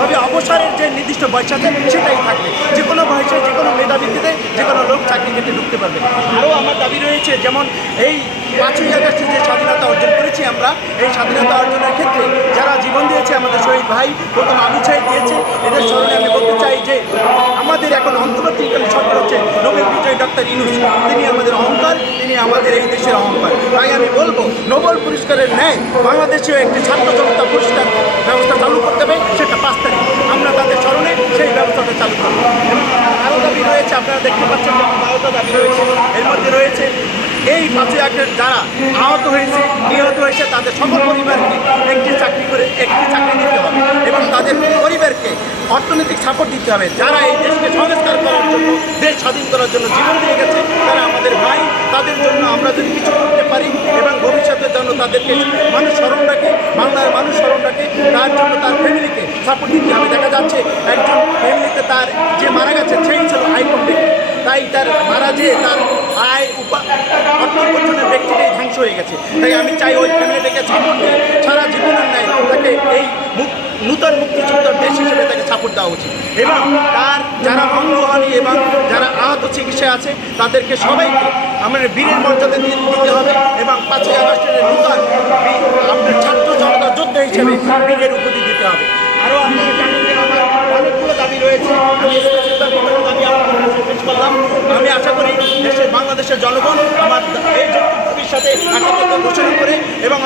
তবে অবসরের যে নির্দিষ্ট বয়স আছে, সেটাই থাকবে। যে কোনো বয়সে, যে কোনো মেধাবৃত্তিতে যে কোনো লোক চাকরি ক্ষেত্রে ঢুকতে পারবে। আরও আমার দাবি রয়েছে, যেমন এই পাঁচই আগস্টে যে স্বাধীনতা অর্জন করেছি আমরা, এই স্বাধীনতা অর্জনের ক্ষেত্রে যারা জীবন দিয়েছে, আমাদের শহীদ ভাই প্রথম আবু সাহেব দিয়েছে, এদের স্মরণে আমি বলতে চাই যে আমাদের এখন অন্তর্বর্তীকালীন সরকার হচ্ছে নোবেল বিজয়ী ডক্টর ইনুস তিনি আমাদের অহংকার, তিনি আমাদের এই দেশের অহংকার। তাই আমি বলব, নোবেল পুরস্কারের ন্যায় বাংলাদেশেও একটি ছাত্র জনতা পুরস্কার ব্যবস্থা চালু করতে হবে। পাঁচ তারিখ আমরা তাদের স্মরণে সেই ব্যবস্থাটা চালু করব। এবং আরও দাবি রয়েছে, আপনারা দেখতে পাচ্ছেন বারোটা দাবি রয়েছে। এর মধ্যে রয়েছে, এই পাঁচই আগস্টের যারা আহত হয়েছে, নিহত হয়েছে, তাদের সকল পরিবারকে একটি চাকরি করে, একটি চাকরি দিতে হবে এবং তাদের পরিবারকে অর্থনৈতিক সাপোর্ট দিতে হবে। যারা এই দেশকে সংস্কার করার জন্য, দেশ স্বাধীন করার জন্য জীবন দিয়ে গেছে, তারা আমাদের ভাই, তাদের জন্য আমরা যদি কিছু করতে পারি এবং ভবিষ্যতের জন্য তাদেরকে মানুষ স্মরণ রাখে বাংলার মানুষ স্মরণ রাখে তার জন্য তার ফ্যামিলিকে হবে দেখা যাচ্ছে। একজন ফ্যামিলিতে তার যে মারা গেছে, সেই ছিল আইকন ব্যক্তি তাই তার মারা যেয়ে তার আয় উপা- অর্থ উপার্জনের ব্যক্তিটাই ধ্বংস হয়ে গেছে। তাই আমি চাই ওই ফ্যামিলিটাকে সাপোর্ট দিয়ে সারা জীবনের ন্যায় তাকে এই নূতন মুক্তিযোদ্ধার দেশ হিসেবে তাকে সাপোর্ট দেওয়া উচিত। এবং তার যারা অঙ্গহানি এবং যারা আহত চিকিৎসায় আছে, তাদেরকে সবাইকে আমাদের বীরের মর্যাদা দিয়ে দিতে হবে এবং পাঁচই আগস্টের নূতন আপনার ছাত্র জনতা যোদ্ধা হিসেবে বীরের উপাধি দিতে হবে। আরও আপনারা যে আমার অনেকগুলো দাবি রয়েছে। আমি স্পেশাল দাবি দাবি আমি আশা করি দেশের বাংলাদেশের জনগণ আমার এই ভবিষ্যতে একাত্মতা ঘোষণা করে এবং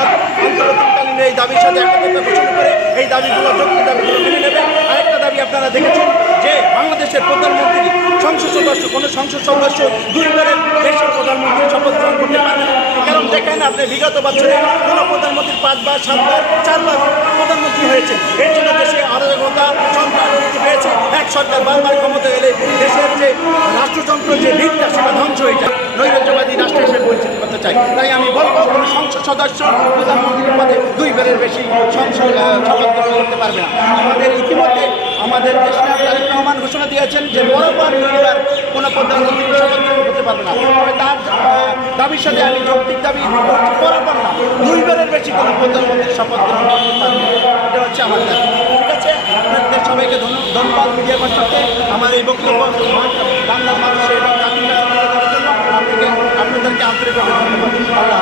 অন্তর্বর্তীকালীন এই দাবির সাথে একাত্মতা ঘোষণা করে এই দাবিগুলো যৌক্তিক দাবিগুলো মেনে নেবে। আরেকটা দাবি আপনারা দেখেছেন যে বাংলাদেশের প্রধানমন্ত্রী সংসদ সদস্য, কোনো সংসদ সদস্য দুইবারের দেশের প্রধানমন্ত্রী শপথ গ্রহণ করতে পারবে না। কারণ দেখেন আপনি বিগত বছরে কোনো প্রধানমন্ত্রী পাঁচবার, সাতবার, চারবার প্রধানমন্ত্রী হয়েছে। এর জন্য দেশে অরাজকতা, সন্ত্রাস হয়েছে। এক সরকার বারবার ক্ষমতা এলে দেশের যে রাষ্ট্রযন্ত্র, যে ভিতটা, সেটা ধ্বংস হয়ে যায়। নৈরাজ্যবাদী রাষ্ট্র হিসেবে পরিচিত করতে চাই। তাই আমি বলব, কোনো সংসদ সদস্য প্রধানমন্ত্রীর পদে দুইবারের বেশি সংসদ শপথ গ্রহণ করতে পারবে না। আমাদের ইতিমধ্যে আমাদের দেশনায়ক তারেক রহমান ঘোষণা দিয়েছেন যে পরপর দুইবার কোনো প্রধানমন্ত্রী গ্রহণ করতে পারবে না। তবে তার দাবির সাথে আমি যৌক্তিক দাবি পরপর না দুইবারের বেশি কোনো প্রধানমন্ত্রী শপথ গ্রহণ করতে এটা হচ্ছে আমার ঠিক আছে? আপনাদের সবাইকে ধন্যবাদ মিডিয়া কর্তৃপক্ষকে আমার এই বক্তব্য বাংলার মানুষের এবং জাতির জন্য আপনাদেরকে আন্তরিকভাবে ধন্যবাদ। আল্লাহ।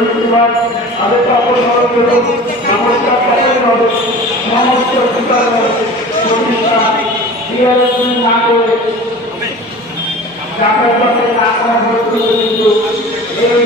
দুর্নীতিবাদ তাদেরকে অপসারণ করে নমস্কার করতে হবে সমস্ত বিচার প্রতিষ্ঠান ক্লিয়ারেন্স না করে যাদের পথে টাকা ভর্তি কিন্তু এই